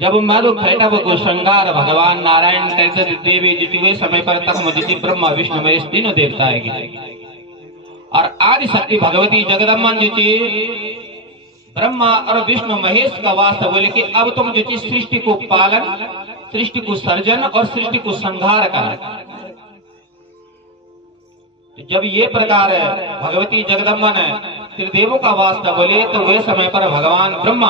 जब मारो खैटव को श्रृंगार भगवान नारायण कैसे देवी जितवे समय पर तक मुझे ब्रह्मा विष्णु महेश तीनों देवता आएगी और आदि शक्ति भगवती जगदम्बा जी ब्रह्मा और विष्णु महेश का वास्ता बोले कि अब तुम जो सृष्टि को पालन, सृष्टि को सर्जन और सृष्टि को संहार कर। जब ये प्रकार भगवती जगदम्बा ने त्रिदेवों का वास्ता बोले तो वे समय पर भगवान ब्रह्मा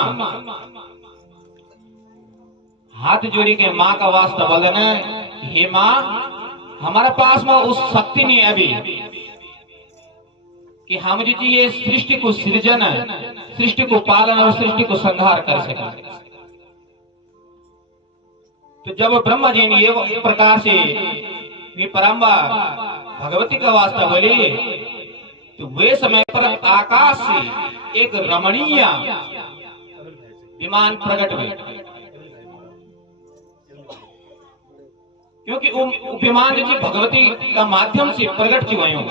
हाथ जोड़ी के माँ का वास्ता बोले न, हे माँ हमारे पास में उस शक्ति नहीं अभी कि हम जो ये सृष्टि को सृजन, सृष्टि को पालन और सृष्टि को संहार कर सके। तो जब ब्रह्मा जी ने ये प्रकार से विपरम्बा भगवती का वास्ता बोली तो वे समय पर आकाश से एक रमणीय विमान प्रकट हुए, क्योंकि विमान जो भगवती का माध्यम से प्रकट हुए हैं।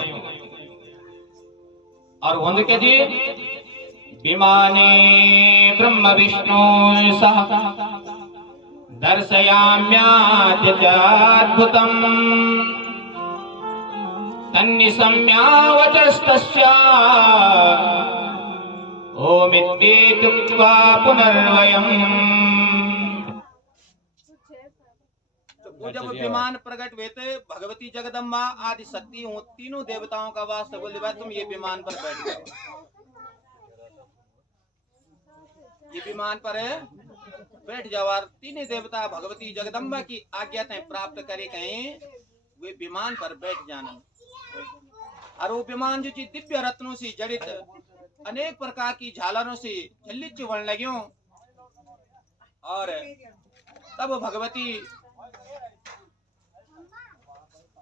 और उनके जी विमाने ब्रह्म विष्णु सह दर्शयाम्याद्भुतम् तन्निशम्यावचस्तस्या ओमित्येत्युक्त्वा पुनर्वयम्। जब विमान प्रकट हुए थे भगवती जगदम्बा आदि शक्ति तीनों देवताओं का वास्ता बोले भाई तुम ये विमान पर बैठ जाओ, ये विमान पर बैठ जाओ। और तीनों देवता भगवती जगदम्बा की आज्ञा प्राप्त करे कहें वे विमान पर बैठ जाना। और वो विमान जो दिव्य रत्नों से जड़ित अनेक प्रकार की झालरों से झल्लित चुवण लग्यों। और तब भगवती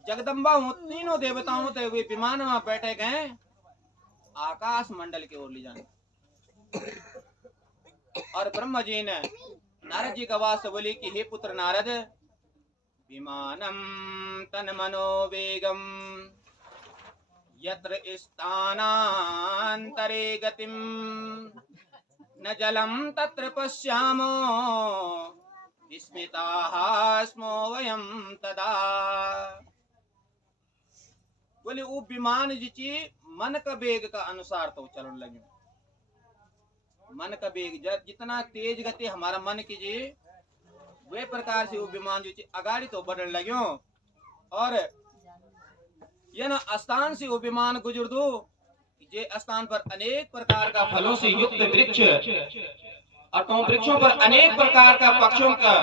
जगदम्बा तीनों देवताओं ते वे विमान में बैठे गए आकाश मंडल की ओर ले जाने। और ब्रह्मा जी ने नारद जी का वास्ता बोली कि हे पुत्र नारद विमानम तन मनोवेगम यत्र स्थानांतरे गतिम न जलम तत्र पश्यामो विस्मिताः स्मो वयम तदा। बोले वो विमान जी मन का वेग का अनुसार तो चलन लगे। मन का वेग जितना तेज गति हमारा मन की जी वे प्रकार से वो विमान जो अगाड़ी तो बढ़ने लगे। और ये न स्थान से वो विमान गुजर दो जे स्थान पर अनेक प्रकार का फलों से युक्त वृक्ष और तो वृक्षों पर अनेक प्रकार का पक्षियों का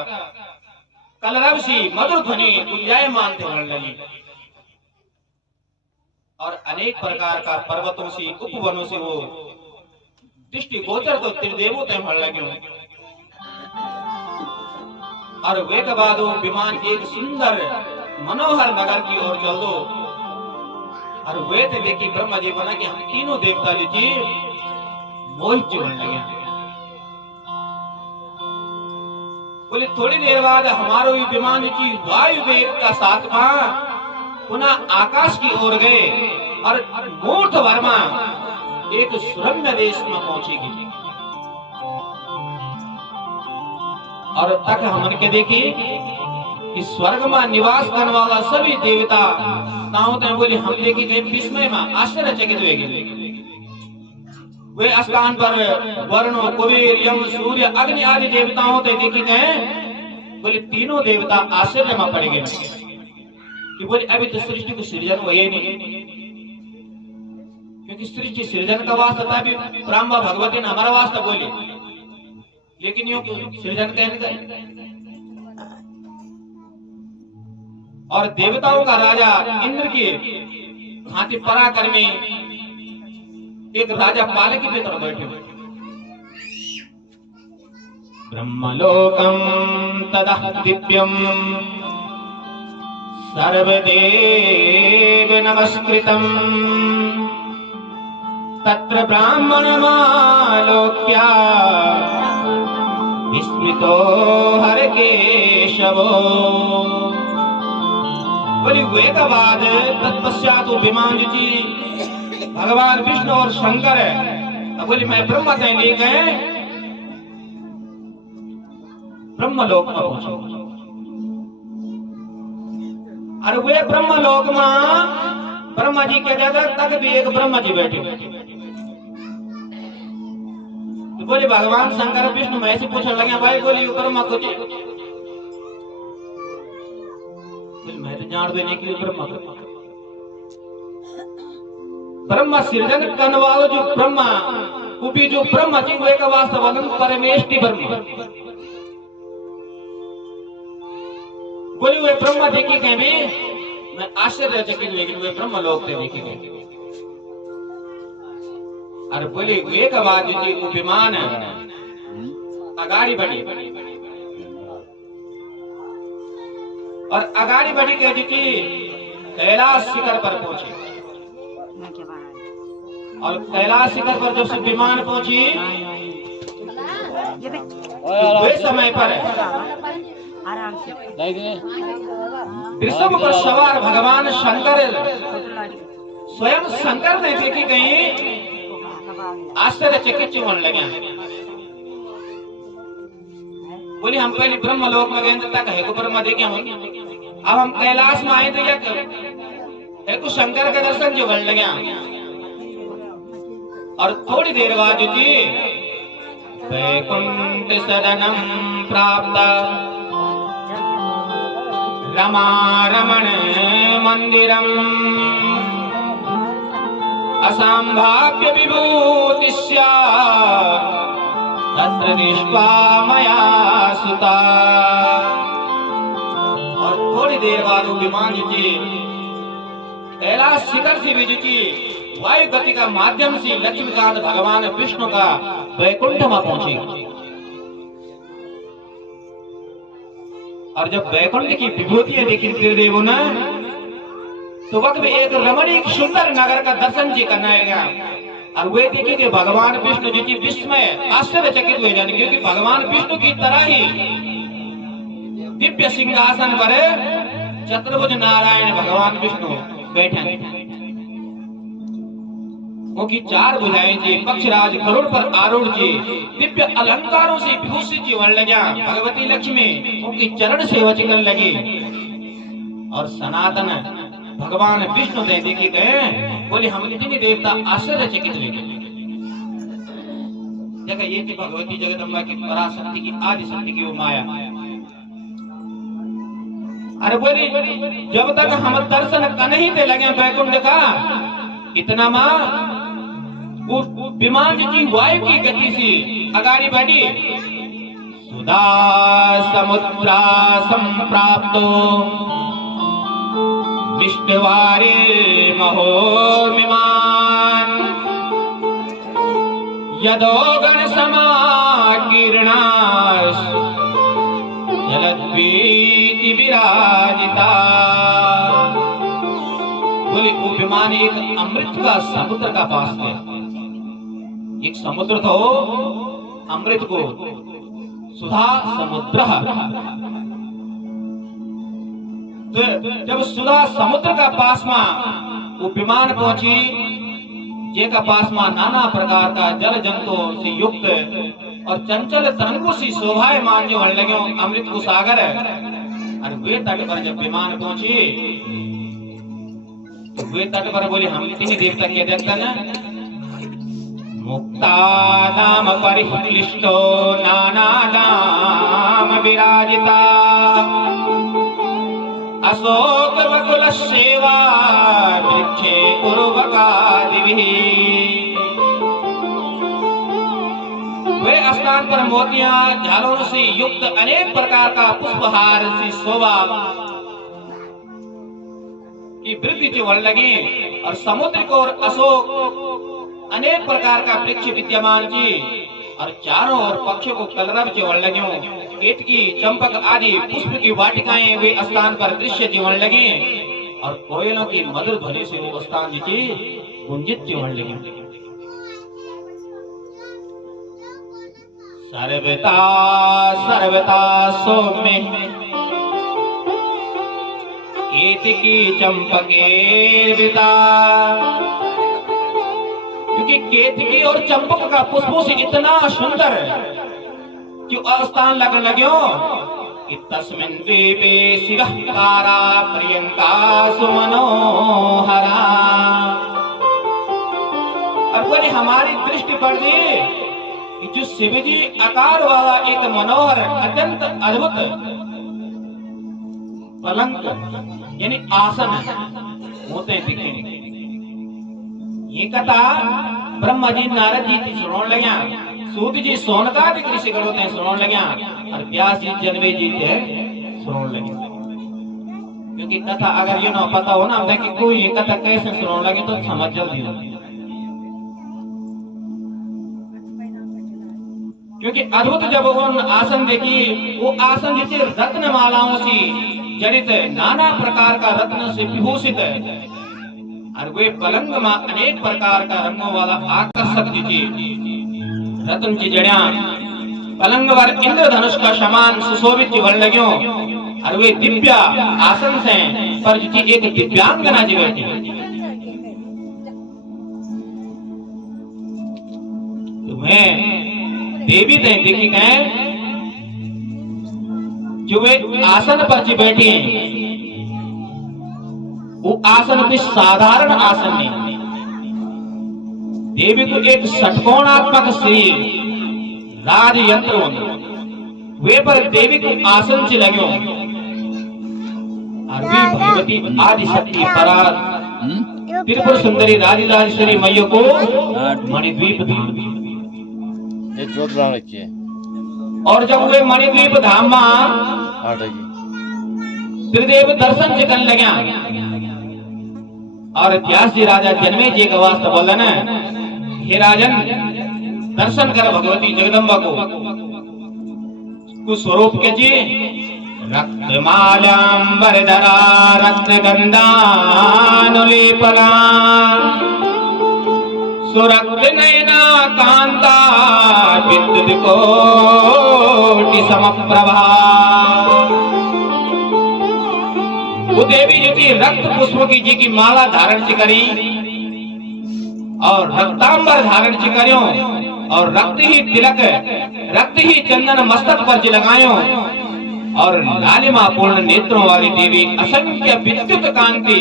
कलरव सी मधुर ध्वनि गुंजायमान होने लगी। और अनेक प्रकार का पर्वतों से उपवनों से वो दृष्टि गोचर तो त्रिदेवों तय होने लगे। और वे के बाद वो विमान एक सुंदर मनोहर नगर की ओर चल दो। और वे थे देखी ब्रह्मा जी बना कि हम तीनों देवता जी मोहित होने लगे। बोले थोड़ी देर बाद हमारो ये विमान की वायु वेग का सातवां पुनः आकाश की ओर गए और मूर्त वर्मा एक सुरम्य देश में पहुंचेगी। और तक हमन के देखी कि स्वर्ग में निवास करने वाला सभी देवता बोले हम देखी गए विस्मय में आश्चर्यचकित हुए। वे स्थान पर वरुण कुबेर यम सूर्य अग्नि आदि देवताओं से देखी गए। बोले तीनों देवता आश्चर्य में पड़ गए कि बोले अभी तो सृष्टि को सृजन हुआ ही नहीं, क्योंकि सृष्टि सृजन का वास्ता था भी ब्रह्मा भगवती ने हमारा वास्ता बोले, लेकिन यूं क्यों सृजन कहने गए। और देवताओं का राजा इंद्र की भांति पराक्रमी एक राजा पालक के भीतर बैठे हुए। ब्रह्मलोकम तदा दिव्यम सर्वदेव नमस्कृतम तत्र ब्राह्मणमालोक्या विस्मितो हरकेशवो। बोली वे का बाद तत्पश्चात विमान जी भगवान विष्णु और शंकर है। बोली मैं ब्रह्मा तय ले गए ब्रह्मलोक में पहुंचे। और वे ब्रह्मलोक में ब्रह्मा जी के जगह तक भी एक ब्रह्मा जी बैठे। तो बोले भगवान शंकर विष्णु में ऐसे पूछने लगे, भाई बोली ब्रह्मा को जी, मैं तो जान देने की ब्रह्मा सृजन करने वाला जो ब्रह्मा वो भी जो ब्रह्मा जी वो एक वास्तव परमेष्टि ब्रह्मा। बोली वे ब्रह्मा देखे गए भी मैं आश्चर्यचकित, लेकिन वे ब्रह्म लोक से देखे गए। और बोले एक आवाज जी वो विमान अगाड़ी बढ़ी और अगाड़ी बढ़ी कह दी कि कैलाश शिखर पर पहुंची। और कैलाश शिखर पर जब विमान पहुंची वे समय पर वृषभ पर सवार भगवान शंकर स्वयं शंकर ने देखी गई आश्चर्यचकित होने लगे। बोले हम पहले ब्रह्म लोक में गए तक है को ब्रह्मा देखे हम, अब हम कैलाश में आए तो है को शंकर का दर्शन जो होने लगे। और थोड़ी देर बाद जी वैकुंठ सदनम प्राप्त रमारमण मंदिरम असंभाव्य विभूतिस्या तत्र दृष्ट्वा मया सुता। और थोड़ी देर बाद वो विमान जी कैलाश शिखर से भी जी वायु गति का माध्यम से लक्ष्मीकांत भगवान विष्णु का वैकुंठ में पहुंची। और जब वैकुंठ की विभूतियां देखी देवो ने तो वक्त में एक रमणीक सुंदर नगर का दर्शन जी करना आएगा। और वे देखिए कि भगवान विष्णु जी की विस्मय आश्चर्यचकित हुए जाने, क्योंकि भगवान विष्णु की तरह ही दिव्य सिंहासन पर चतुर्भुज नारायण भगवान विष्णु बैठे। उनकी चार भुजाएं जी पक्षराज गरुड़ पर आरूढ़ जी दिव्य अलंकारों से विभूषित जीवन लगा। भगवती लक्ष्मी उनकी चरण सेवा करने लगी। और सनातन भगवान विष्णु ने देखे गए, बोले हम इतनी देवता आश्चर्यचकित हुए। जगह ये थी भगवती जगदम्बा की पराशक्ति की आदि शक्ति की वो माया। अरे बोले जब तक हम दर्शन कर नहीं थे लगे वैकुंठ का, इतना माँ वो विमान की वायु की गति से अगाड़ी बढ़ी। सुधा समुद्रा संप्राप्तो विष्णुवारी महोर्मिमान यदोगण समाकीर्णास जलद्वीति विराजिता। बोले वो विमान एक अमृत का समुद्र का पास गया। एक समुद्र तो अमृत को सुधा समुद्र। तो जब सुधा समुद्र का पास में वो विमान पहुंची, जे का पास में नाना प्रकार का जल जंतुओं से युक्त और चंचल तरंगों से शोभायमान जो लगे अमृत को सागर। और वे तट पर जब विमान पहुंची तो वे तट पर बोले हम इतनी देवता के देखते न मुक्ता नाम परिक्लिष्टो नाना नाम विराजिता अशोक बकुल सेवा वृक्षे उर्वकादिभिः। वे स्थान पर मोतियां झालों से युक्त अनेक प्रकार का पुष्पहार से शोभा की वृद्धि चिवड़ लगी। और समुद्र को और अशोक अनेक प्रकार का वृक्ष विद्यमान जी। और चारों ओर पक्षियों को कलरव चिवड़ लगे। केतकी चंपक आदि पुष्प की वाटिकाएं वे स्थान पर दृश्य जीवन लगे। और कोयलों की मधुर ध्वनि से वो स्थान जी गुंजित जीवन लगे। सर्वता सर्वता सौम्य केतकी चंपके विदा। क्योंकि केतकी और चंपक का पुष्पों से इतना सुंदर क्यों अवस्थान लगन लग्यो कि तस्मिन् द्वीपे शिवः तारा प्रियंका सुमनोहरा। और बोले हमारी दृष्टि पड़ गई कि जो शिव जी आकार वाला एक मनोहर अत्यंत अद्भुत पलंग यानी आसन होते दिखे। ये कथा ब्रह्मा जी नारद जी सुनने लग्या, सूत जी सोनकादि ऋषि गणों सुनने लग्या और व्यास जी जनवे जी सुनने लगे। क्योंकि कथा अगर ये ना पता हो ना कि कोई ये कथा कैसे सुनने लगे तो समझ जल्दी हो। क्योंकि अद्भुत जब उन आसन देखी, वो आसन जैसे रत्न मालाओं से जड़ित नाना प्रकार का रत्न से विभूषित है और वे पलंग में अनेक प्रकार का रंगों वाला आकर्षक रत्न की जड़िया पलंग पर इंद्रधनुष का समान सुशोभित बन लग्यो और वे दिव्य आसन से पर एक दिव्यांगना जी बैठी। तुम्हें देवी ने देखी गए जो वे आसन पर जी बैठी, वो आसन भी साधारण आसन नहीं। देवी को एक षटकोणात्मक शरीर राज यंत्र वे पर देवी को आसन से लग्यो और वे भगवती आदि शक्ति परार त्रिपुर सुंदरी राजराजेश्वरी मैया को मणिद्वीप धाम और जब वे मणिद्वीप धाम में त्रिदेव दर्शन करने लग्या और व्यास जी राजा जनमे जी का वास्ते बोला ना, हे राजन दर्शन कर भगवती जगदम्बा को स्वरूप के जी रक्तमालांबरधरा रक्तगंधानुलेपना सुरक्त नयना कांता विद्युत कोटि समप्रभा। वो देवी जो की रक्त पुष्पों की जी की माला धारण करी और रक्तांबर धारण करियो और रक्त ही तिलक रक्त ही चंदन मस्तक पर लगायो और लालिमा पूर्ण नेत्रों वाली देवी असंख्य विद्युत कांति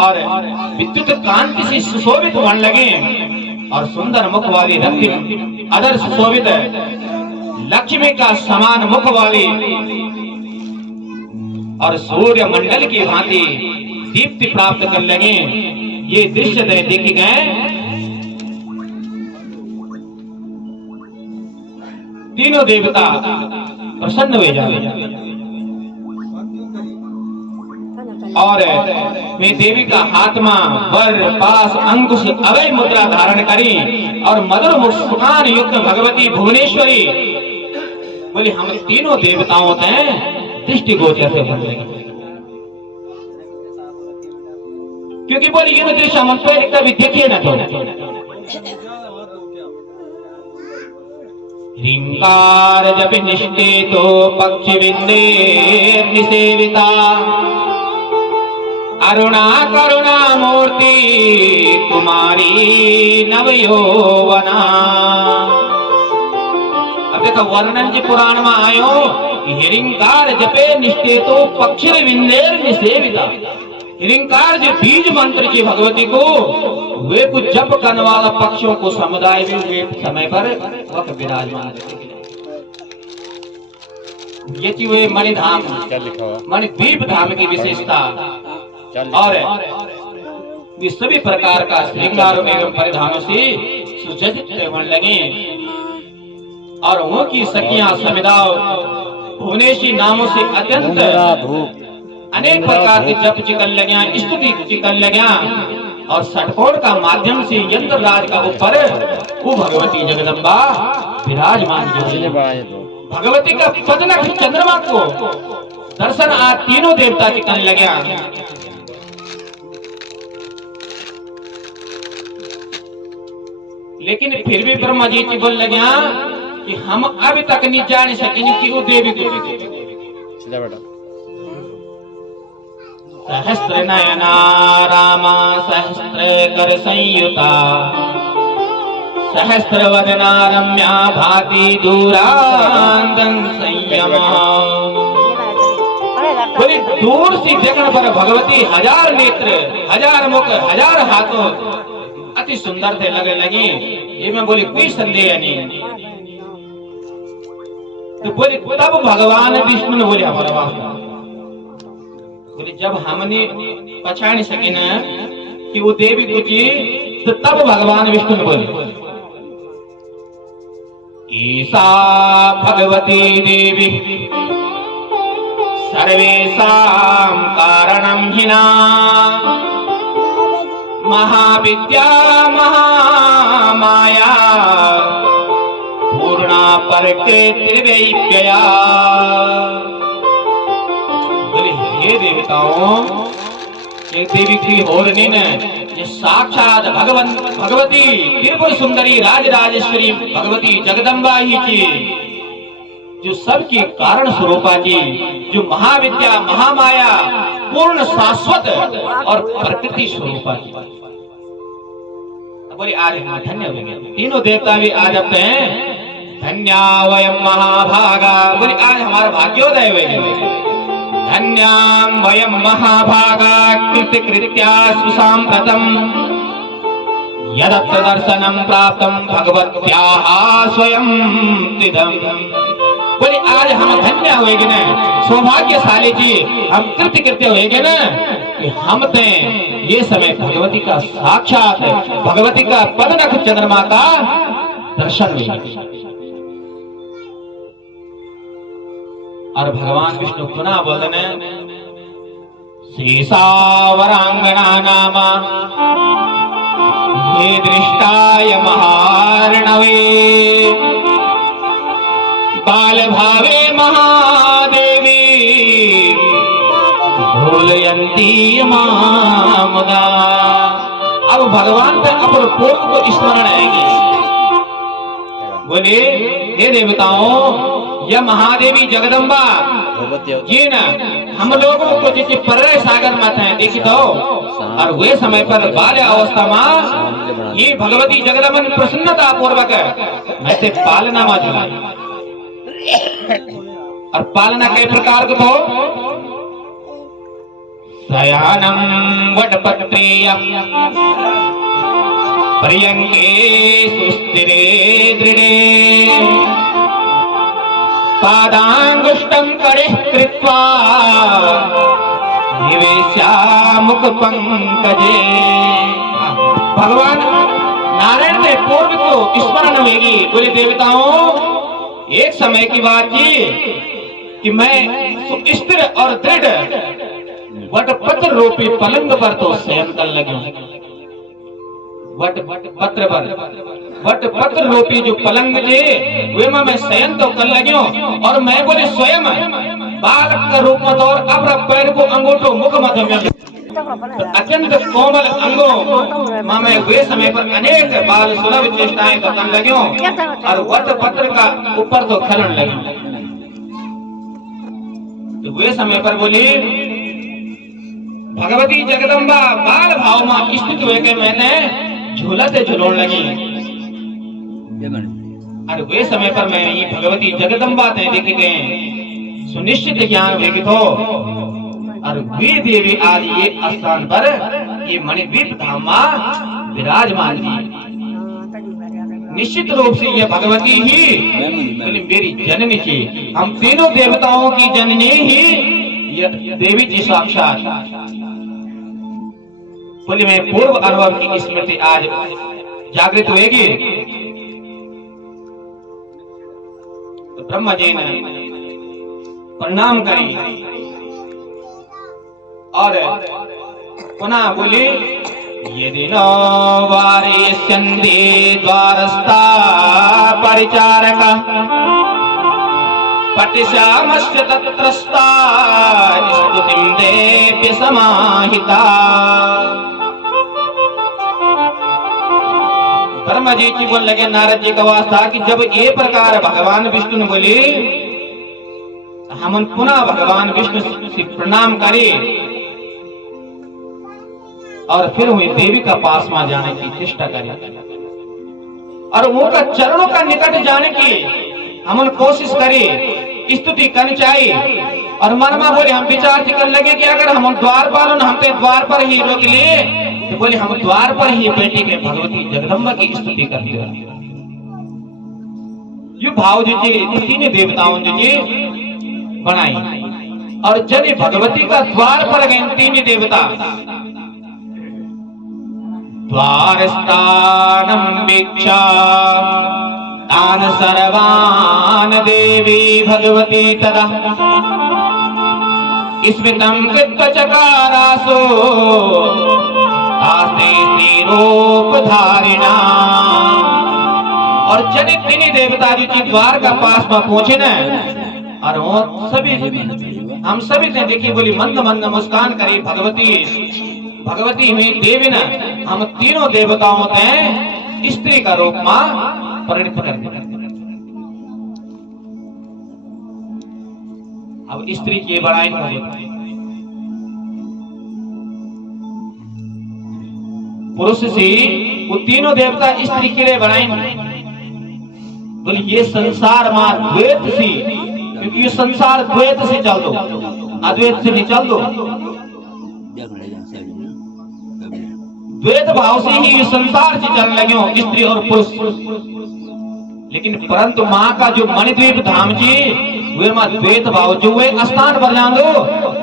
और विद्युत कांति से सुशोभित होने लगे और सुंदर मुख वाली रत्न अदर सुशोभित लक्ष्मी का समान मुख वाली और सूर्य मंडल की भांति दीप्ति प्राप्त कर लगे। ये दृश्य देखे गए। तीनों देवता प्रसन्न हुए जाए और वे देवी का हाथ में वर पास अंकुश अभय मुद्रा धारण करी और मधुर मुस्कान युक्त भगवती भुवनेश्वरी बोले हम तीनों देवताओं ने दृष्टि गोचर से बन लगे। क्योंकि बोले ये दृश्य हम पहले कभी देखे न तो। ह्रींकार जप निष्ठे तो पक्षी विंदे निसेविता अरुणा करुणा मूर्ति कुमारी नवयौवना। अब देखो वर्णन जी पुराण में आयो हिरिंकार जपे निष्ठे तो पक्षी विंदेर निसेविता। हिरिंकार जो बीज मंत्र की भगवती को वे कुछ जप करने वाला पक्षियों को समुदाय में वे समय पर वक्त विराजमान ये वे मणिधाम मणिद्वीप धाम की विशेषता और वे सभी प्रकार का श्रृंगार एवं परिधानों से सुसज्जित होने लगे और वो की सखियां समिदाओं भुवनेश्वरी नामों से अत्यंत अनेक प्रकार के जप चिकन लग्या स्तुति चिकन लग्या और षटकोण का माध्यम से यंत्र राज का ऊपर वो भगवती जगदम्बा विराजमान। भगवती का पदनक चंद्रमा को दर्शन आ तीनों देवता चिकन लग्या। लेकिन फिर भी ब्रह्मा जी की बोल लग्या कि हम अभी तक नहीं जान सकेंगे कि वो देवी को सहस्त्र नयना रामा सहस्त्र कर संयुता सहस्रवदना रम्या भाति दूरांतं संयमा। बोले दूर से देखने पर भगवती हजार नेत्र, हजार मुख, हजार हाथों अति सुंदर थे लगे लगी। ये मैं बोली कोई संदेह नहीं। तो बोले तब भगवान विष्णु ने बोले हमारा वास्ता, बोले जब हमने पहचान सके ना कि वो देवी कुछ, तो तब भगवान विष्णु ने बोले ईसा भगवती देवी सर्वेषां कारणं हिना महाविद्या महामाया पूर्णा प्रकृतिर्वैव्यया। बोले हे देवताओं, ये देवी की और नहीं न, ये साक्षात भगवती त्रिपुर सुंदरी राजराजेश्वरी भगवती जगदम्बा ही की, जो सबकी कारण स्वरूपा की, जो महाविद्या महामाया पूर्ण शाश्वत और प्रकृति स्वरूपा की। बोले आज हम धन्य हो गए, तीनों देवता भी आज अपने धन्या वयम महाभागा। बोले आज हमारा भाग्योदय हो गए। धन्यां वयम महाभागा कृत्या सुसाम्प्रतम यदत्र दर्शनं प्राप्तं भगवत्याः स्वयं तिदम्। बोले आज हम धन्य होएगे ना, सौभाग्यशाली जी हम कृत्य होएगे ना कि हम ते ये समय भगवती का साक्षात भगवती का पदनख चंद्रमा का दर्शन हुए। और भगवान विष्णु पुनः बोलने शेषावरांगना नामा हे दृष्टाय महार्णवे बाल भावे महादेवी भूलयंती मामुदा। अब भगवान पे अपर पूर्व को स्मरण आएगी। बोले हे देवताओं, यह महादेवी जगदम्बा ये ना हम लोगों को जिस प्रलय सागर में थे देखी तो, और वे समय पर बाल्य अवस्था में ये भगवती जगदम्बा प्रसन्नता पूर्वक ऐसे पालना में जुलाई। और पालना कई प्रकार को तो शयानम वटपत्रेयम पर्यंके सुस्थिरे दृढ़े पादांगुष्टं करेः कृत्वा निवेश्यामुख पंकजे। भगवान नारायण ने पूर्व को स्मरण होगी। बोले देवताओं, एक समय की बात कि मैं स्थिर और दृढ़ वटपत्र रूपी पलंग पर तो शयन कर लगी। वटपत्र रूपी जो पलंग जे वे में मैं शयन तो कर लग्यो, और मैं बोले स्वयं बालक का रूप में और अपना पैर को अंगूठो मुख मध्य अत्यंत कोमल अंगों मां मैं वे समय पर अनेक बाल सुलभ चेष्टाएं तो कर लग्यो, और वटपत्र का ऊपर तो खलन लगी। तो वे समय पर बोली भगवती जगदम्बा बाल भाव में स्थित हुए के मैंने झूला से झुलोन लगी। और वे समय पर मैं ये भगवती जगदम्बा ते देखे गए सुनिश्चित ज्ञान वेगित हो, और वे देवी आज ये स्थान पर ये मणिद्वीप धाम में विराजमान थी। निश्चित रूप से ये भगवती ही मेरी जननी थी। हम तीनों देवताओं की जननी ही ये देवी जी साक्षात। बोले मैं पूर्व अनुभव की स्मृति आज जागृत होगी। तो ब्रह्मा जी ने प्रणाम करी और पुनः बोली यदि नो वारिष्यन्ति द्वारस्था परिचारका पटिशामस्य तत्रस्था स्तुतिं देव्य समाहिता। ब्रह्मा जी की बोल लगे नारद जी का वास्ता कि जब ये प्रकार भगवान विष्णु ने बोली, हम पुनः भगवान विष्णु से प्रणाम करे और फिर हुई देवी का पास में जाने की चेष्टा करी। और उनका चरणों का निकट जाने की हम कोशिश करें, स्तुति करनी चाहिए। और मन में बोले हम विचार कर लगे कि अगर हम द्वारपाल हम तो द्वार पर ही रोक लिए, तो बोले हम द्वार पर ही बैठी के भगवती जगदम्बा की स्तुति कर लिया। ये भाव जी तीन देवताओं जी बनाई और जब भगवती का द्वार पर गए तीन देवता, द्वार स्थानम भिक्षा तान सर्वान देवी भगवती तदा स्मितं कृत्वा चकारासो आस्ते रूप धारिणा। और जब तीन देवता जी की द्वार का पास में पहुंचे न, और वो सभी हम सभी ने देखी बोली मंद मंद मुस्कान करी भगवती में देवी न हम तीनों देवताओं ने स्त्री का रूप में परिणित कर दिया। अब स्त्री की बड़ाई पुरुष से वो तीनों देवता स्त्री के लिए बनाएंगे। बोले ये संसार में द्वैत सी, क्योंकि ये संसार द्वैत से चल दो, अद्वैत से नहीं चल दो। द्वैत भाव से ही संसार से चलने लगे स्त्री और पुरुष। लेकिन परंतु माँ का जो मणिद्वीप धाम जी वे माँ द्वैत भाव जो वे स्थान पर जान दो,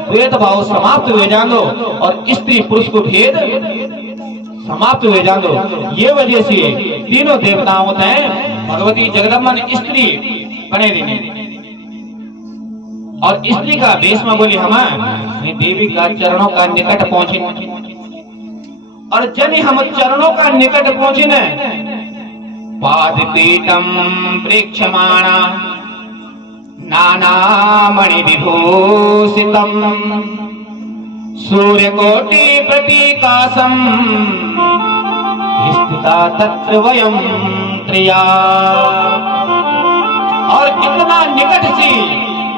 द्वैत भाव समाप्त हुए जान दो और स्त्री पुरुष को भेद समाप्त हुए जान दो। ये वजह से तीनों देवताओं ने भगवती जगदम्बा ने स्त्री बने देने और स्त्री का वेश में बोली हम देवी का चरणों का निकट पहुंचे। और जब हम चरणों का निकट पहुंचे न, पादपीठम प्रेक्षमाणा नानामणि विभूषितम सूर्यकोटि प्रतीकासम स्थिता तत्र वयं त्रिया। और इतना निकट से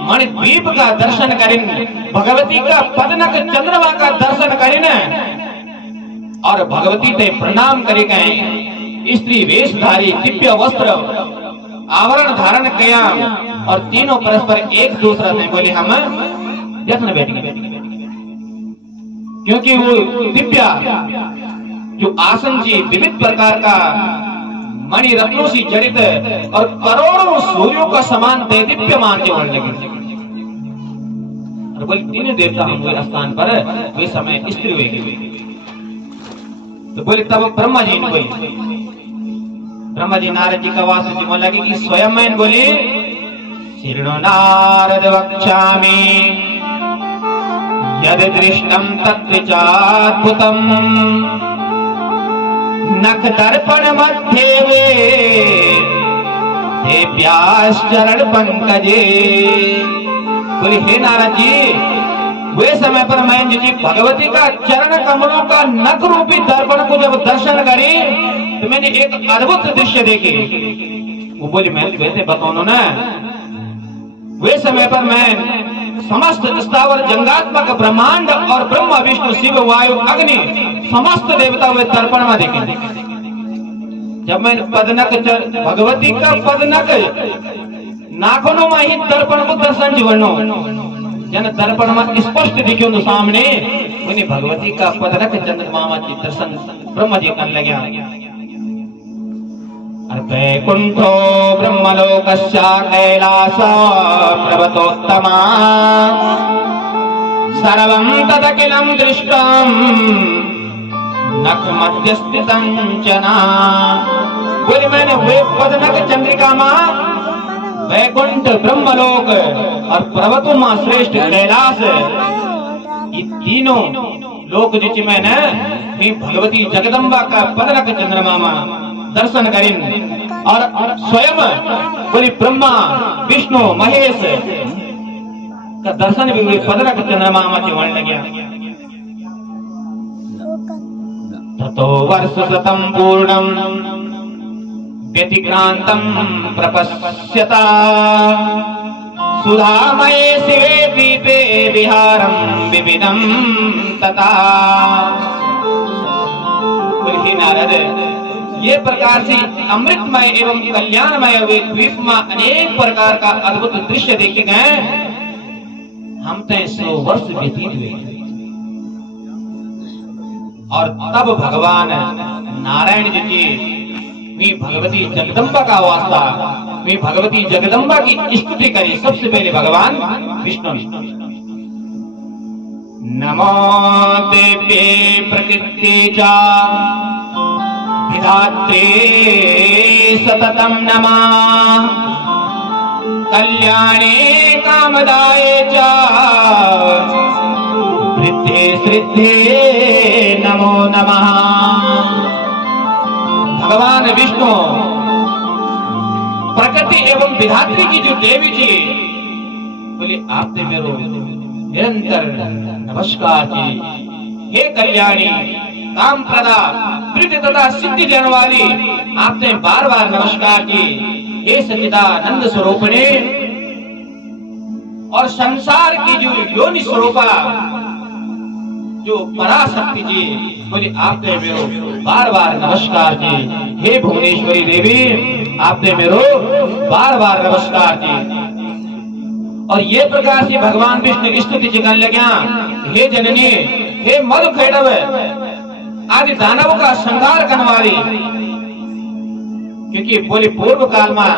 मणिद्वीप का दर्शन करें, भगवती का पदनक चंद्रमा का दर्शन करें और भगवती से प्रणाम करे गए। स्त्री वेशधारी दिव्य वस्त्र आवरण धारण किया और तीनों परस्पर एक दूसरे से बोले हम जश्न बैठेंगे, क्योंकि वो दिव्य जो आसन जी विविध प्रकार का मणि रत्नों से जड़ित और करोड़ों सूर्यों का समान दिव्यमान के होने लगे। और बोले तीनों देवता हुए स्थान पर वे समय स्त्री हुई। तो बोले तब ब्रह्मा जी ने बोले, ब्रह्मा जी नारद जी का वास्तव जी बोला कि स्वयं मैं बोले शीर्णो नारद वक्ष्यामि यद दृष्टम तत्र चाद्भुतम नख दर्पण मध्ये वे देव्याश्चरण पंकजे। बोले हे नारद जी, वे समय पर मैं जी भगवती का चरण कमलों का नख रूपी दर्पण को जब दर्शन करी तो मैंने एक अद्भुत दृश्य देखे। वो बोली मैं वैसे बताऊं ना, वे समय पर मैं समस्त स्थावर जंगात्मक ब्रह्मांड और ब्रह्मा विष्णु शिव वायु अग्नि समस्त देवता वे दर्पण में देखे। जब मैंने पदनक भगवती का पदनक नाखूनों में ही दर्पण को दर्शन जीवनो जन दर्पण में स्पष्ट दिखो तो सामने उन्हें भगवती का पदनक चंद्रमा की दर्शन ब्रह्म जी कर लगे। वैकुंठो ब्रह्मलोकस्य कैलास प्रवतोत्तमा सर्वं तदखिलं दृष्टं नख मध्य स्थितं जना। बोले मैंने वे पदनक चंद्रिका मां वैकुंठ ब्रह्मलोक और पर्वतों मां श्रेष्ठ कैलाश ये तीनों लोक जिस मैंने भगवती जगदम्बा का पदनक चंद्रमा मां दर्शन करें और स्वयं बोली ब्रह्मा विष्णु महेश का दर्शन भी हुए पदनक चंद्रमा के वर्ण गया। ततो वर्ष शतम पूर्णम व्यतिक्रांतम प्रपश्यता सुधामये शिवे दीपे विहारं विविधं तथा। बोले नारद ये प्रकार से अमृतमय एवं कल्याणमय वे द्वीप में अनेक प्रकार का अद्भुत दृश्य देखे गए। हम तो 100 वर्ष व्यतीत हुए और तब भगवान नारायण जी की वे भगवती जगदम्बा का वास्ता, वे भगवती जगदम्बा की स्तुति करी। सबसे पहले भगवान विष्णु नमो देवे प्रकृति चा विधात्रे सततम नमः कल्याणे कामदाये च वृद्धे श्रद्धे नमो नमः। भगवान विष्णु प्रकृति एवं विधात्री की जो देवी जी बोले आपने मेरो निरंतर नमस्कार की। हे कल्याणी काम प्रदा वृद्धि तथा सिद्धि देने वाली आपने बार बार नमस्कार की। हे सच्चिदानंद स्वरूपिणी और संसार की जो योनि स्वरूपा जो पराशक्ति जी बोले आपने मेरो बार बार नमस्कार की। हे भुवनेश्वरी देवी आपने मेरो बार बार नमस्कार की। और ये प्रकार से भगवान विष्णु स्तुति जगन लग्या। हे जननी हे मधु खैडव आदि दानवों का संहार करने वाली, क्योंकि बोले पूर्व काल में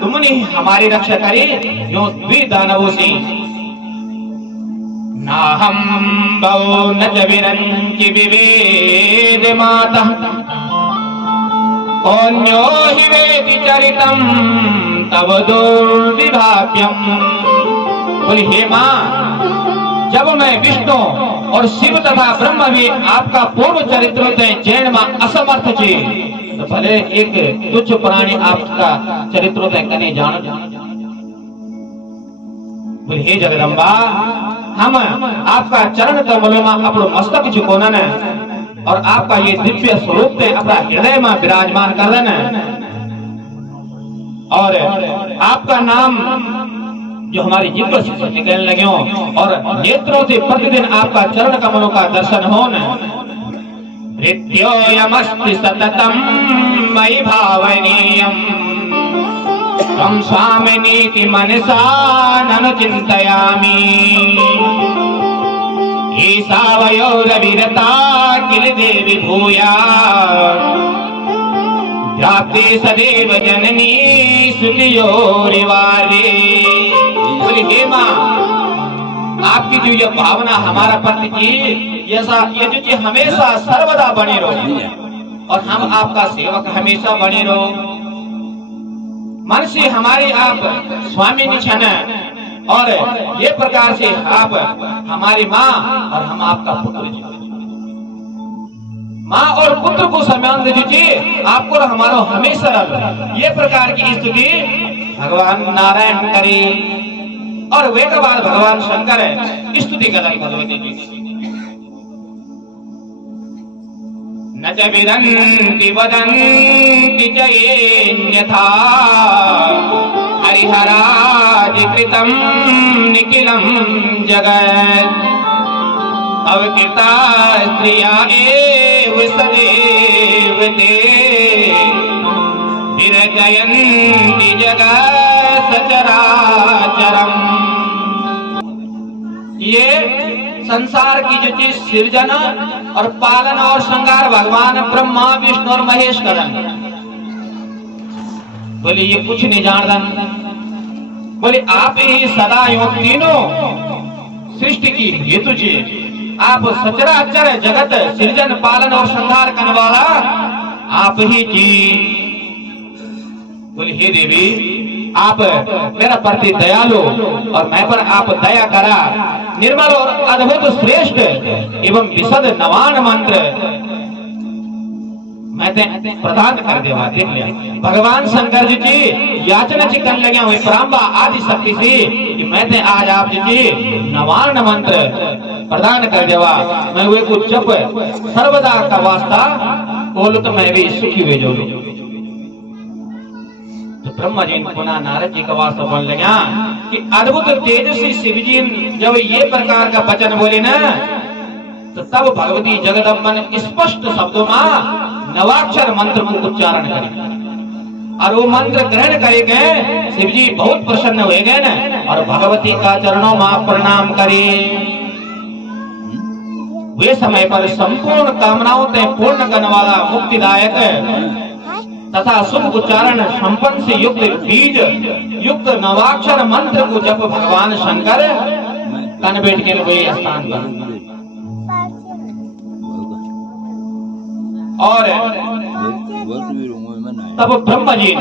तुमने ही हमारी रक्षा करी जो द्वि दानवों से। ना हम बहु न च विरंचि विवेद माता कौन्यो हि वेदि चरितम तव दुर्विभाव्यम। बोली हे मां, जब मैं विष्णु और शिव तथा ब्रह्म भी आपका पूर्व चरित्र जैन में असमर्थ थी, तो भले एक तुच्छ प्राणी आपका चरित्र कने जान। बोले हे जगदम्बा, हम आपका चरण कमलों में अपनो मस्तक झुकोना न और आपका ये दिव्य स्वरूप अपना हृदय में विराजमान कर देना और आपका नाम जो हमारी जिह्वा से निकलने लगे और नेत्रों से प्रतिदिन आपका चरण कमलों का दर्शन हो न। हृद्योऽयमस्ति सततं मयि भावनीयम् त्वं स्वामिनीति मनसा ननु चिन्तयामि। ईसा वयोरविरता किल देवि भूयात् व्याप्ते सदैव जननी सुखयोरिवाले। बोली हे मां, आपकी जो ये भावना हमारा प्रति की ये जो कि हमेशा सर्वदा बनी रहो और हम आपका सेवक हमेशा बने रहो। मन से हमारी आप स्वामी निछन और ये प्रकार से आप हमारी माँ और हम आपका पुत्र जी। माँ और पुत्र को संबंध दीजिए आपको हमारा हमेशा ये प्रकार की स्तुति भगवान नारायण करे और वे के बाद भगवान शंकर स्तुति करें भगवती जी। न च विदन्ति वदन्ति च येऽन्यथा हरिहरादिकृतं निखिलं जगत् अवकृता स्त्रिया एव सदैव ते विरचयन्ति जगत् सचराचरम्। ये संसार की जो चीज सृजन और पालन और श्रृंगार भगवान ब्रह्मा विष्णु और महेश करन। बोले ये कुछ नहीं जानता। बोले आप ही सदा यो तीनों सृष्टि की हेतु जी, आप सचराचर जगत सृजन पालन और संहार करने वाला आप ही जी। बोले हे देवी, आप मेरा प्रति दयालु और मैं पर आप दया करा। निर्मल और अद्भुत श्रेष्ठ एवं विशद नवान मंत्र मैं प्रदान कर देवा। देख लिया भगवान शंकर जी की याचना जी कर लगे हुए प्रारंभ आदि शक्ति से कि मैं ते आज आप जी नवान मंत्र प्रदान कर देवा। मैं वे को जप सर्वदा का वास्ता बोलो तो मैं भी सुखी हुए जो। ब्रह्मा जी पुनः नारद जी का वास्ता बोल लगा कि अद्भुत तेजस्वी शिव जी जब ये प्रकार का वचन बोले ना, तो तब भगवती जगदम्बा ने स्पष्ट शब्दों में नवाक्षर मंत्र को उच्चारण करे और वो मंत्र ग्रहण करे गए। शिव जी बहुत प्रसन्न हुए गए न और भगवती का चरणों में प्रणाम करे। वे समय पर संपूर्ण कामनाओं से पूर्ण करने वाला मुक्तिदायक तथा शुभ उच्चारण संपन्न से युक्त बीज युक्त नवाक्षर मंत्र को जब भगवान शंकर कनबेट के लिए स्थान पर और तब ब्रह्मा जी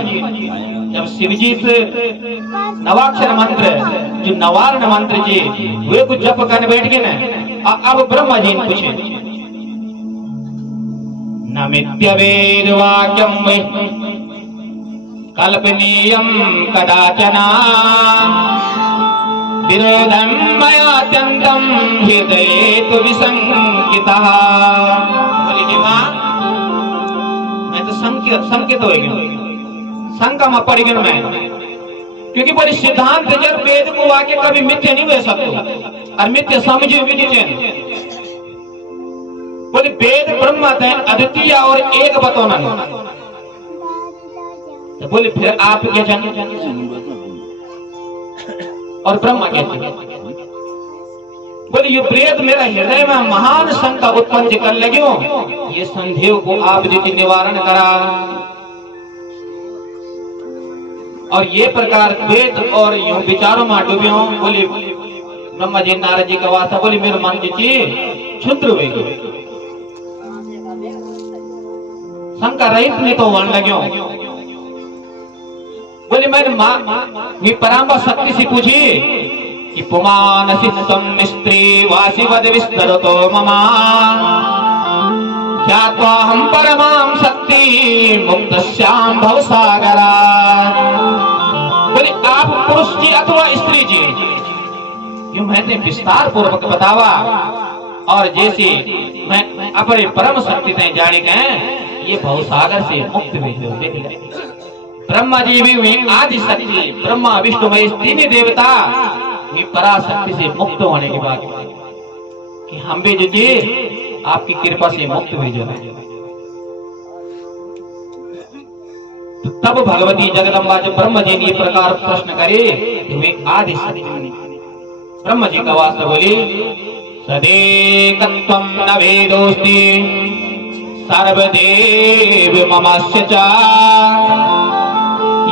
जब शिव जी से नवाक्षर मंत्र जो नवारण मंत्र जी वे कुछ जप करने बैठ गए ना। अब ब्रह्मा जी ने पूछे नमित्य वेद वाक्यम वे कल्पनीयम कदाचना विरोधम मया अत्यंतम हृदय तो विसंकितः। बोली देवा मैं तो संकेत हो गया शंका में पड़ गया मैं, क्योंकि बोले सिद्धांत जब वेद को वाक्य कभी मिथ्या नहीं हो सकते और मिथ्या समझे भी नहीं चाहिए। बोले वेद ब्रह्म है अद्वितीय और एक बतौना है। तो बोले फिर आप क्या जाने और ब्रह्मा कैसे? बोले ये वेद मेरा हृदय में महान शंका उत्पन्न कर लगे, ये संदेह को आप जी निवारण करा। और ये प्रकार वेद और यूं विचारों में डूबियो। बोले ब्रह्मा जी नारद जी का वास्ता बोले मेरे मन की क्षुद्र हुए शंका रहित ने तो वन लगे। बोले मैंने मां पराम्बा शक्ति से पूछी कि पुमान सिद्धम स्त्री वासिवद विस्तरतो ममा क्या तो हम परमाम शक्ति मुक्त श्याम भव सागरा। बोले आप पुरुष जी अथवा स्त्री जी यूं मैंने विस्तार पूर्वक बतावा और जैसे मैं अपने परम शक्ति से जाने गए ये भवसागर से मुक्त हुए। देख ले ब्रह्मा जी भी हुई आदि शक्ति ब्रह्मा विष्णु महेश तीन देवता हुई पराशक्ति से मुक्त होने के बाद कि हम भी जो जी आपकी कृपा से मुक्त हुए जो है। तब भगवती जगदम्बा जब ब्रह्म जी ने प्रकार प्रश्न करे वे आदि शक्ति ब्रह्म जी का वास्ता बोली सदेकत्वं न वेदोस्ति सर्वदेव ममस्य च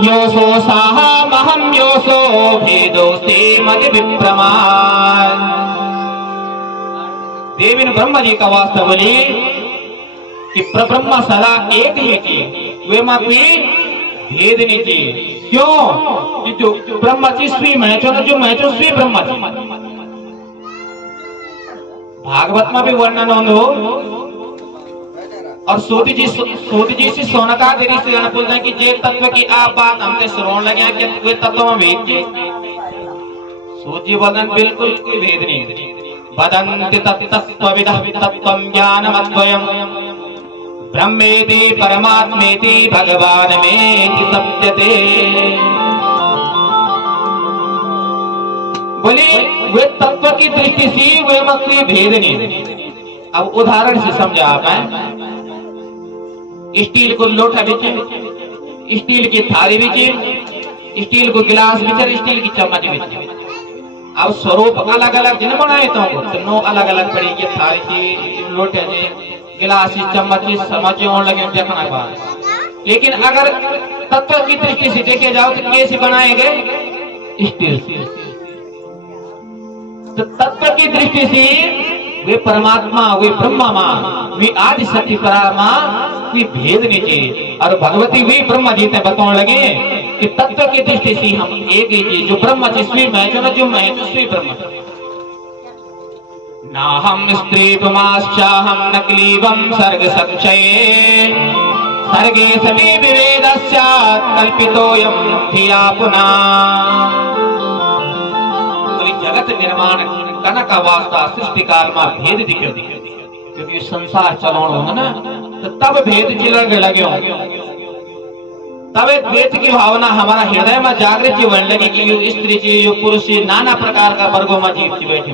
योसो साहमहं योसो भेदोस्ति मति विप्रमान्। देवी ने ब्रह्मा जी का वास्ता बोली कि ब्रह्मा सदा एक ही की वे मां कोई भेद नहीं की। क्यों? जो ब्रह्मा जी स्वयं है जो मैं जो स्वयं ब्रह्मा जी भागवत में भी वर्णन हो और सोदी जी से सोनका देरी से बोलते हैं कि जे तत्व की आप बात हमने श्रवण लगे कि वे तत्व में भेद के सोची वर्णन बिल्कुल कोई भेद नहीं। वदन्ति तत्तत्त्वविदः तत्त्वं ज्ञानमद्वयम् ब्रह्मेति परमात्मेति भगवानमेति सत्यते। बोले वे तत्व की दृष्टि से वे मक्ति भेद नहीं। अब उदाहरण से समझा आप हैं स्टील को लोटा बेचे स्टील की थाली बेचे स्टील को गिलास बेचे स्टील की चम्मच बेचे। अब स्वरूप अलग अलग जिन बनाए तो नो अलग अलग पड़ेगी थाली की लोटे जी गिलास चम्मच समझ लगे देखना बात। लेकिन अगर तत्व की दृष्टि से देखे जाओ तो कैसे बनाए गए स्टील से। तो तत्व की दृष्टि से वे परमात्मा वे ब्रह्मा मां वे आदि शक्ति परमा कोई भेद नहीं चाहिए। और भगवती भी ब्रह्मा जी ने बताने लगे कि तत्व की दृष्टि से हम एक ही चीज जो ब्रह्मा जी स्वयं है जो मैं जो स्वयं ब्रह्म ना हम स्त्री पुमाश्चाहम नकलीवम सर्ग संचये सर्गे सभी विवेदस्यात् कल्पितोऽयं धिया पुनः। जगत निर्माण करने का वास्ता सृष्टि काल में भेद दिखे क्योंकि संसार चलाना होगा ना तो तब भेद चिलर लगे तब द्वैत की भावना हमारा हृदय में जागृत बनने लगी कि स्त्री जी पुरुष नाना प्रकार का वर्गों में जीव बैठे।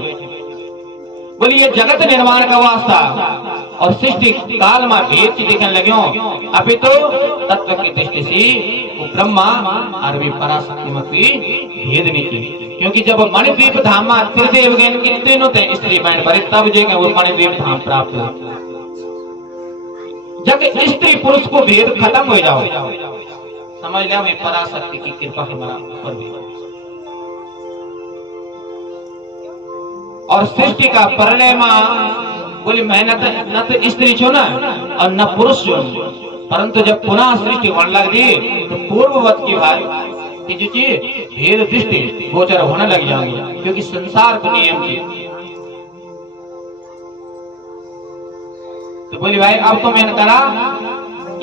बोलिए जगत निर्माण का वास्ता और सृष्टि काल में भेद की देखने लगे अभी तो तत्व की दृष्टि से वो ब्रह्मा और भी पराशक्ति में भी भेद नहीं की। क्योंकि जब मणिद्वीप धाम में त्रिदेव ज्ञान की तीनों थे स्त्री बैंड भरे तब जो वो मणिद्वीप धाम प्राप्त हो। जब स्त्री पुरुष को भेद खत्म हो जाओ समझ लिया वे पराशक्ति की कृपा हमारा पर भी। और सृष्टि का परिणय में बोली मेहनत न तो स्त्री छो ना और न पुरुष छो, परंतु जब पुनः सृष्टि होने लग दी तो पूर्ववत की बात कि जो चीज भेद दृष्टि गोचर होने लग जाएगी। क्योंकि संसार को नियम की तो बोली भाई अब तो मैंने करा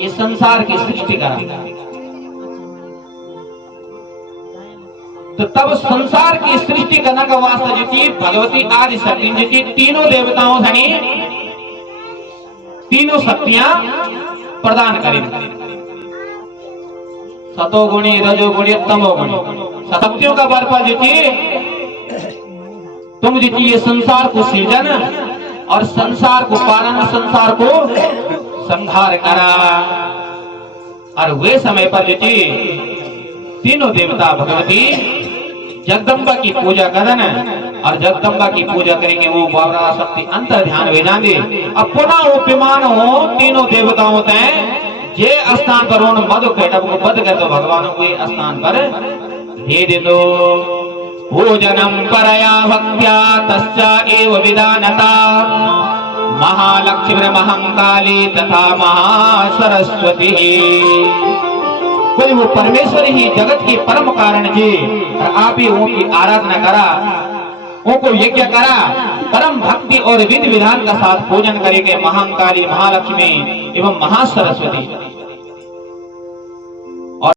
ये संसार की सृष्टि करा। तो तब संसार की सृष्टि करने का वास्ता जो थी भगवती आदि शक्ति जो थी तीनों देवताओं से तीनों शक्तियां प्रदान करेंगे। सतोगुणी रजोगुणी तमोगुणी शक्तियों का बर्फा जो थी तुम जो थी ये संसार को सृजन और संसार को पालन संसार को संहार करा। और वे समय पर जो थी तीनों देवता भगवती जगदम्बा की पूजा करन और जगदम्बा की पूजा करेंगे वो बाबरा शक्ति अंतर ध्यान हो जाएंगे। अब पुनः वो विमान हो तीनों देवताओं ते जे स्थान पर उन मधु कैटब को बद कर दो भगवान को स्थान पर भेज दो। पूजनम परया भक्त्या तस्या एव विदानता महालक्ष्मी महंकाली तथा महासरस्वती। कोई वो परमेश्वर ही जगत की परम कारण जी और आप ही उनकी आराधना करा उनको यज्ञ करा परम भक्ति और विधि विधान का साथ पूजन करेंगे महाकाली महालक्ष्मी एवं महासरस्वती।